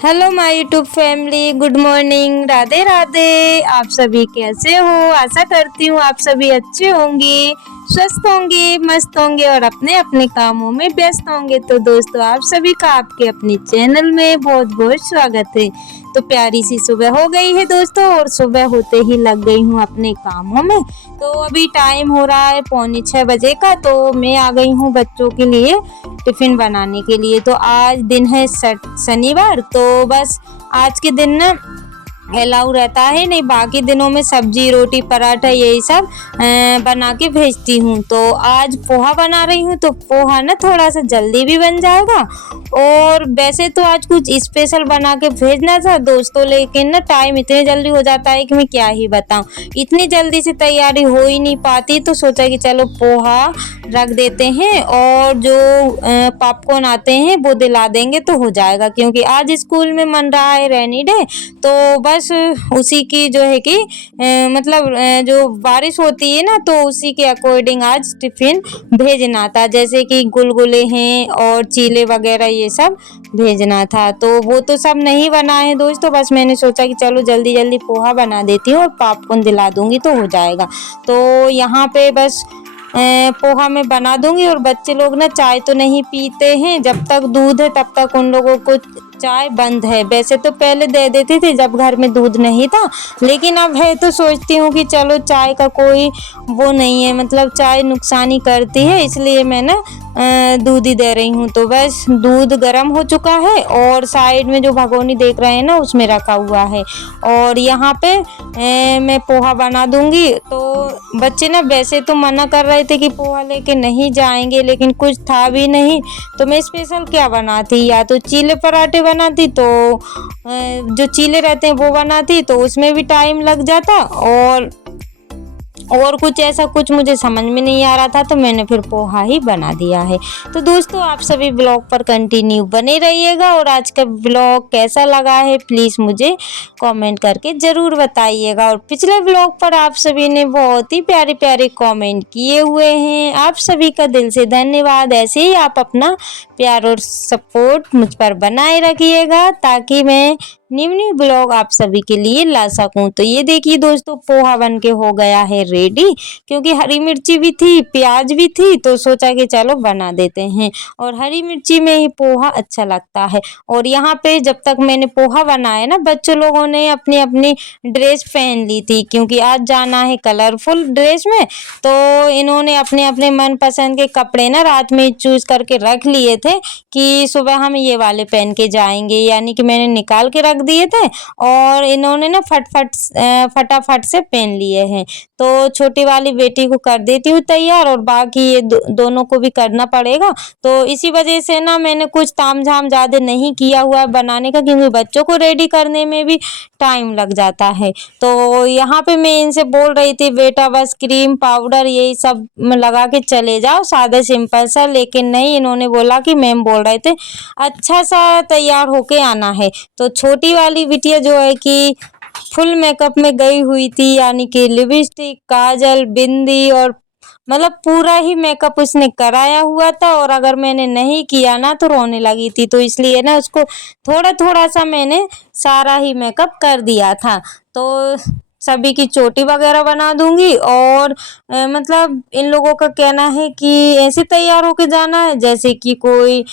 Hello my YouTube family, good morning, Radhe Radhe. आप सभी कैसे हो? आशा करती हूँ आप सभी अच्छे होंगे, स्वस्थ होंगे, मस्त होंगे और अपने अपने कामों में व्यस्त होंगे। तो दोस्तों, आप सभी का आपके अपने चैनल में बहुत बहुत स्वागत है। तो प्यारी सी सुबह हो गई है दोस्तों, और सुबह होते ही लग गई हूँ अपने कामों में। तो अभी टाइम हो रहा है 5:45 का, तो मैं आ गई हूँ बच्चों के लिए टिफिन बनाने के लिए। तो आज दिन है शनिवार, तो बस आज के दिन ना अलाउ रहता है, नहीं बाकी दिनों में सब्जी रोटी पराठा यही सब बना के भेजती हूँ। तो आज पोहा बना रही हूँ, तो पोहा ना थोड़ा सा जल्दी भी बन जाएगा। और वैसे तो आज कुछ स्पेशल बना के भेजना था दोस्तों, लेकिन ना टाइम इतने जल्दी हो जाता है कि मैं क्या ही बताऊँ। इतनी जल्दी से तैयारी हो ही नहीं पाती, तो सोचा कि चलो पोहा रख देते हैं और जो पॉपकॉर्न आते हैं वो दिला देंगे तो हो जाएगा, क्योंकि आज स्कूल में मन रहा है रेनी डे। तो बस उसी की जो है कि मतलब जो बारिश होती है ना, तो उसी के अकॉर्डिंग आज टिफिन भेजना था, जैसे कि गुलगुले हैं और चीले वगैरह ये सब भेजना था। तो वो तो सब नहीं बना है दोस्तों, बस मैंने सोचा कि चलो जल्दी जल्दी पोहा बना देती हूँ और पॉपकॉर्न दिला दूंगी तो हो जाएगा। तो यहाँ पे बस पोहा मैं बना दूंगी। और बच्चे लोग ना चाय तो नहीं पीते हैं, जब तक दूध है तब तक उन लोगों को चाय बंद है। वैसे तो पहले दे देती थी जब घर में दूध नहीं था, लेकिन अब है तो सोचती हूँ कि चलो चाय का कोई वो नहीं है, मतलब चाय नुकसान ही करती है, इसलिए मैं ना दूध ही दे रही हूँ। तो बस दूध गर्म हो चुका है और साइड में जो भगोनी देख रहे हैं ना उसमें रखा हुआ है, और यहाँ पे मैं पोहा बना दूंगी। तो बच्चे ना वैसे तो मना कर रहे थे कि पोहा लेके नहीं जाएंगे, लेकिन कुछ था भी नहीं, तो मैं स्पेशल क्या बनाती, या तो चीले पराठे बनाती, तो जो चीले रहते हैं वो बनाती, तो उसमें भी टाइम लग जाता। और कुछ ऐसा कुछ मुझे समझ में नहीं आ रहा था, तो मैंने फिर पोहा ही बना दिया है। तो दोस्तों, आप सभी ब्लॉग पर कंटिन्यू बने रहिएगा, और आज का ब्लॉग कैसा लगा है प्लीज़ मुझे कमेंट करके ज़रूर बताइएगा। और पिछले ब्लॉग पर आप सभी ने बहुत ही प्यारे प्यारे कमेंट किए हुए हैं, आप सभी का दिल से धन्यवाद। ऐसे ही आप अपना प्यार और सपोर्ट मुझ पर बनाए रखिएगा, ताकि मैं न्यू न्यू ब्लॉग आप सभी के लिए ला सकूं। तो ये देखिए दोस्तों, पोहा बन के हो गया है रेडी, क्योंकि हरी मिर्ची भी थी प्याज भी थी, तो सोचा कि चलो बना देते हैं। और हरी मिर्ची में ही पोहा अच्छा लगता है। और यहाँ पे जब तक मैंने पोहा बनाया ना, बच्चों लोगों ने अपनी अपनी ड्रेस पहन ली थी, क्योंकि आज जाना है कलरफुल ड्रेस में। तो इन्होंने अपने अपने मनपसंद के कपड़े ना रात में चूज करके रख लिए थे कि सुबह हम ये वाले पहन के जाएंगे, यानी कि मैंने निकाल के रख दिए थे और इन्होंने ना फटाफट से पहन लिए हैं। तो छोटी वाली बेटी को कर देती हूँ तैयार, और बाकी ये दोनों को भी करना पड़ेगा। तो इसी वजह से ना मैंने कुछ तामझाम ज़्यादा नहीं किया हुआ बनाने का, क्योंकि बच्चों को रेडी करने में भी टाइम लग जाता है। तो यहाँ पे मैं इनसे बोल रही थी, बेटा बस क्रीम पाउडर यही सब लगा के चले जाओ, सादा सिंपल सा, लेकिन नहीं, इन्होंने बोला कि मैम बोल रहे थे अच्छा सा तैयार होके आना है। तो छोटी वाली बिटिया जो है कि फुल मेकअप में गई हुई थी, यानी कि लिपस्टिक काजल बिंदी और मतलब पूरा ही मेकअप उसने कराया हुआ था, और अगर मैंने नहीं किया ना तो रोने लगी थी। तो इसलिए ना उसको थोड़ा थोड़ा सा मैंने सारा ही मेकअप कर दिया था। तो सभी की चोटी वगैरह बना दूंगी। और मतलब इन लोगों का कहना है कि ऐसे तैयार होके जाना है जैसे कि कोई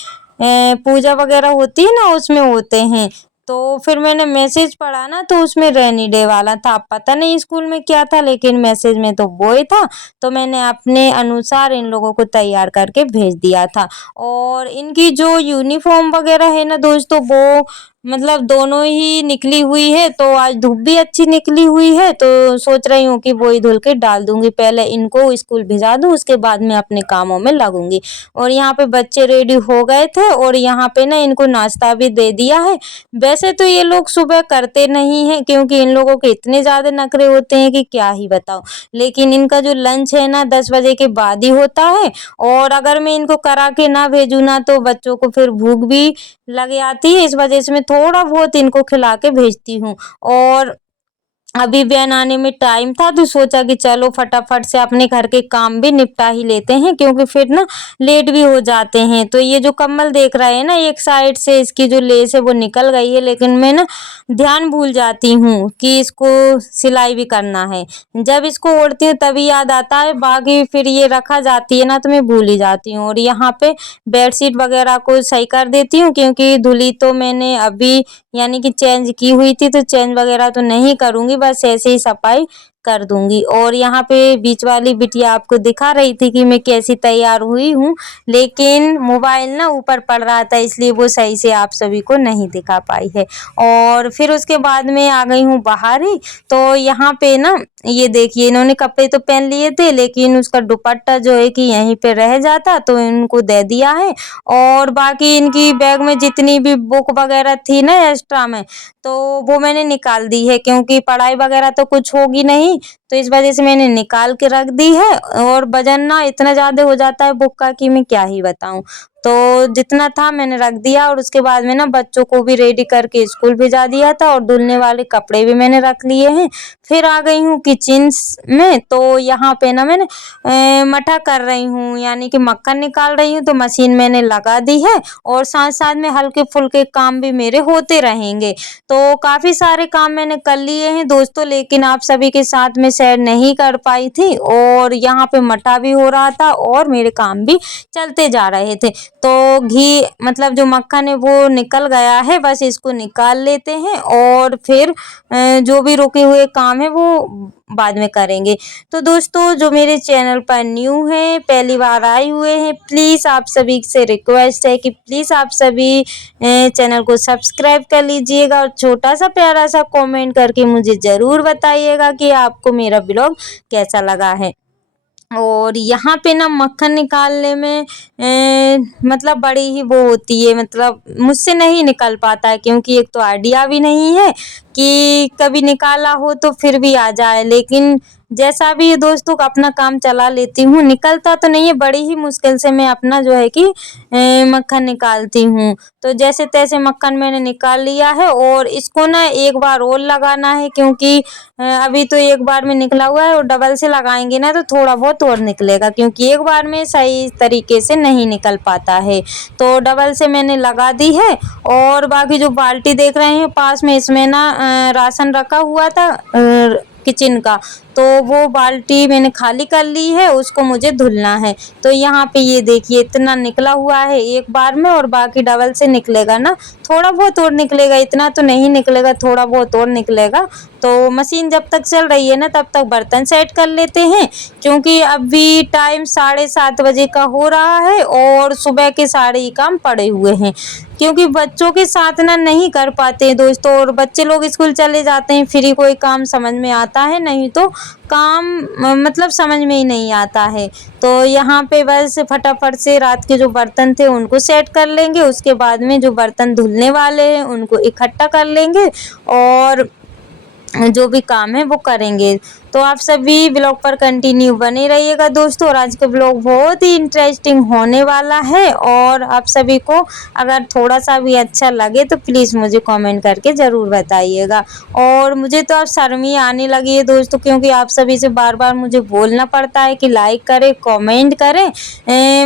पूजा वगैरह होती है ना उसमें होते हैं। तो फिर मैंने मैसेज पढ़ा ना, तो उसमें रेनी डे वाला था, पता नहीं स्कूल में क्या था, लेकिन मैसेज में तो वो ही था। तो मैंने अपने अनुसार इन लोगों को तैयार करके भेज दिया था। और इनकी जो यूनिफॉर्म वगैरह है ना दोस्तों, वो मतलब दोनों ही निकली हुई है। तो आज धूप भी अच्छी निकली हुई है, तो सोच रही हूँ कि वो ही धुल के डाल दूंगी, पहले इनको स्कूल भिजा दूँ, उसके बाद मैं अपने कामों में लगूंगी। और यहाँ पे बच्चे रेडी हो गए थे, और यहाँ पे ना इनको नाश्ता भी दे दिया है। वैसे तो ये लोग सुबह करते नहीं हैं, क्योंकि इन लोगों के इतने ज़्यादा नखरे होते हैं कि क्या ही बताओ। लेकिन इनका जो लंच है ना 10 बजे के बाद ही होता है, और अगर मैं इनको करा के ना भेजूँ ना तो बच्चों को फिर भूख भी लग जाती है, इस वजह से मैं थोड़ा बहुत इनको खिला के भेजती हूँ। और अभी बहन आने में टाइम था तो सोचा कि चलो फटाफट से अपने घर के काम भी निपटा ही लेते हैं, क्योंकि फिर ना लेट भी हो जाते हैं। तो ये जो कम्बल देख रहे हैं ना, एक साइड से इसकी जो लेस है वो निकल गई है, लेकिन मैं ना ध्यान भूल जाती हूँ कि इसको सिलाई भी करना है। जब इसको ओढ़ती हूँ तभी याद आता है, बाकी फिर ये रखा जाती है ना तो मैं भूल ही जाती हूँ। और यहाँ पे बेडशीट वगैरह को सही कर देती हूँ, क्योंकि धुली तो मैंने अभी यानी कि चेंज की हुई थी, तो चेंज वगैरह तो नहीं करूँगी, बस ऐसे ही सफाई कर दूंगी। और यहाँ पे बीच वाली बिटिया आपको दिखा रही थी कि मैं कैसी तैयार हुई हूँ, लेकिन मोबाइल ना ऊपर पड़ रहा था इसलिए वो सही से आप सभी को नहीं दिखा पाई है। और फिर उसके बाद में आ गई हूँ बाहर ही। तो यहाँ पे ना ये देखिए, इन्होंने कपड़े तो पहन लिए थे, लेकिन उसका दुपट्टा जो है कि यहीं पे रह जाता तो इनको दे दिया है। और बाकी इनकी बैग में जितनी भी बुक वगैरह थी ना एक्स्ट्रा में, तो वो मैंने निकाल दी है, क्योंकि पढ़ाई वगैरह तो कुछ होगी नहीं, तो इस वजह से मैंने निकाल के रख दी है। और वजन ना इतना ज़्यादा हो जाता है बुक का कि मैं क्या ही बताऊं। तो जितना था मैंने रख दिया, और उसके बाद में ना बच्चों को भी रेडी करके स्कूल भेजा दिया था, और धुलने वाले कपड़े भी मैंने रख लिए हैं। फिर आ गई हूँ किचन में। तो यहाँ पे ना मैंने मठा कर रही हूँ, यानी कि मक्खन निकाल रही हूँ, तो मशीन मैंने लगा दी है। और साथ साथ में हल्के फुल्के काम भी मेरे होते रहेंगे। तो काफ़ी सारे काम मैंने कर लिए हैं दोस्तों, लेकिन आप सभी के साथ में शेयर नहीं कर पाई थी। और यहाँ पे मठा भी हो रहा था और मेरे काम भी चलते जा रहे थे। तो घी मतलब जो मक्खन है वो निकल गया है, बस इसको निकाल लेते हैं, और फिर जो भी रुके हुए काम है वो बाद में करेंगे। तो दोस्तों, जो मेरे चैनल पर न्यू है, पहली बार आए हुए हैं, प्लीज़ आप सभी से रिक्वेस्ट है कि प्लीज़ आप सभी चैनल को सब्सक्राइब कर लीजिएगा, और छोटा सा प्यारा सा कमेंट करके मुझे ज़रूर बताइएगा कि आपको मेरा ब्लॉग कैसा लगा है। और यहाँ पे ना मक्खन निकालने में मतलब बड़ी ही वो होती है, मतलब मुझसे नहीं निकल पाता है, क्योंकि एक तो आइडिया भी नहीं है कि कभी निकाला हो तो फिर भी आ जाए। लेकिन जैसा भी दोस्तों अपना काम चला लेती हूँ, निकलता तो नहीं है, बड़ी ही मुश्किल से मैं अपना जो है कि मक्खन निकालती हूँ। तो जैसे तैसे मक्खन मैंने निकाल लिया है, और इसको ना एक बार और लगाना है, क्योंकि अभी तो एक बार में निकला हुआ है, और डबल से लगाएंगे ना तो थोड़ा बहुत और निकलेगा, क्योंकि एक बार में सही तरीके से नहीं निकल पाता है। तो डबल से मैंने लगा दी है। और बाकी जो बाल्टी देख रहे हैं पास में, इसमें ना राशन रखा हुआ था किचन का, तो वो बाल्टी मैंने खाली कर ली है, उसको मुझे धुलना है। तो यहाँ पे ये देखिए इतना निकला हुआ है एक बार में, और बाकी डबल से निकलेगा ना, थोड़ा बहुत और निकलेगा, इतना तो नहीं निकलेगा, थोड़ा बहुत और निकलेगा। तो मशीन जब तक चल रही है ना तब तक बर्तन सेट कर लेते हैं, क्योंकि अभी टाइम 7:30 बजे का हो रहा है, और सुबह के सारे ही काम पड़े हुए हैं, क्योंकि बच्चों के साथ ना नहीं कर पाते हैं दोस्तों, और बच्चे लोग स्कूल चले जाते हैं, फिर ही कोई काम समझ में आता है, नहीं तो काम मतलब समझ में ही नहीं आता है। तो यहाँ पे बस फटाफट से रात के जो बर्तन थे उनको सेट कर लेंगे, उसके बाद में जो बर्तन धुलने वाले हैं उनको इकट्ठा कर लेंगे, और जो भी काम है वो करेंगे। तो आप सभी ब्लॉग पर कंटिन्यू बने रहिएगा दोस्तों, और आज का ब्लॉग बहुत ही इंटरेस्टिंग होने वाला है। और आप सभी को अगर थोड़ा सा भी अच्छा लगे तो प्लीज़ मुझे कमेंट करके ज़रूर बताइएगा। और मुझे तो अब शर्म ही आने लगी है दोस्तों, क्योंकि आप सभी से बार बार मुझे बोलना पड़ता है कि लाइक करें, कमेंट करें।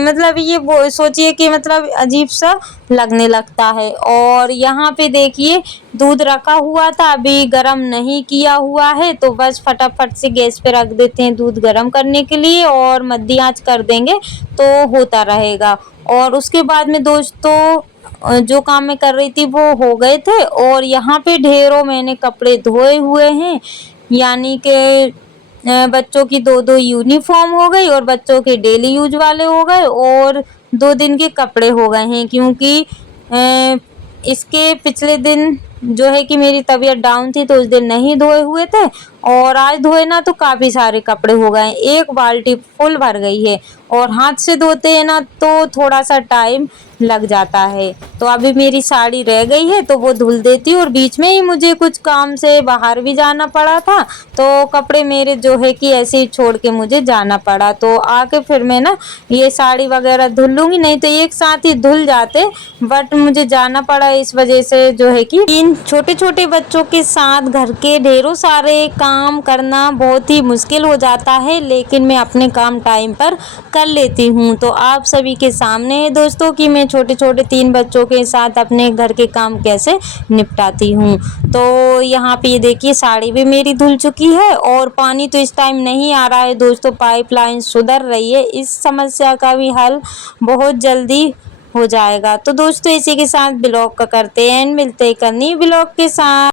मतलब ये वो सोचिए कि मतलब अजीब सा लगने लगता है। और यहाँ पे देखिए दूध रखा हुआ था, अभी गर्म नहीं किया हुआ है, तो बस फटाफट से गैस पे रख देते हैं दूध गर्म करने के लिए, और मध्य आंच कर देंगे तो होता रहेगा। और उसके बाद में दोस्तों जो काम मैं कर रही थी वो हो गए थे, और यहाँ पे ढेरों मैंने कपड़े धोए हुए हैं, यानी कि बच्चों की 2-2 यूनिफॉर्म हो गई, और बच्चों के डेली यूज वाले हो गए, और 2 दिन के कपड़े हो गए हैं, क्योंकि इसके पिछले दिन जो है कि मेरी तबीयत डाउन थी तो उस दिन नहीं धोए हुए थे, और आज धोए ना तो काफ़ी सारे कपड़े हो गए, एक बाल्टी फुल भर गई है। और हाथ से धोते हैं ना तो थोड़ा सा टाइम लग जाता है। तो अभी मेरी साड़ी रह गई है तो वो धुल देती हूँ, और बीच में ही मुझे कुछ काम से बाहर भी जाना पड़ा था, तो कपड़े मेरे जो है कि ऐसे ही छोड़ के मुझे जाना पड़ा। तो आके फिर मैं ना ये साड़ी वगैरह धुल लूँगी, नहीं तो एक साथ ही धुल जाते, बट मुझे जाना पड़ा इस वजह से जो है कि 3 छोटे छोटे बच्चों के साथ घर के ढेरों सारे काम करना बहुत ही मुश्किल हो जाता है, लेकिन मैं अपने काम टाइम पर कर लेती हूँ। तो आप सभी के सामने है दोस्तों कि मैं छोटे छोटे 3 बच्चों के साथ अपने घर के काम कैसे निपटाती हूँ। तो यहाँ पे ये देखिए साड़ी भी मेरी धुल चुकी है और पानी तो इस टाइम नहीं आ रहा है दोस्तों, पाइपलाइन सुधर रही है। इस समस्या का भी हल बहुत जल्दी हो जाएगा। तो दोस्तों इसी के साथ ब्लॉग का करते हैं, मिलते हैं एक न्यू ब्लॉग के साथ।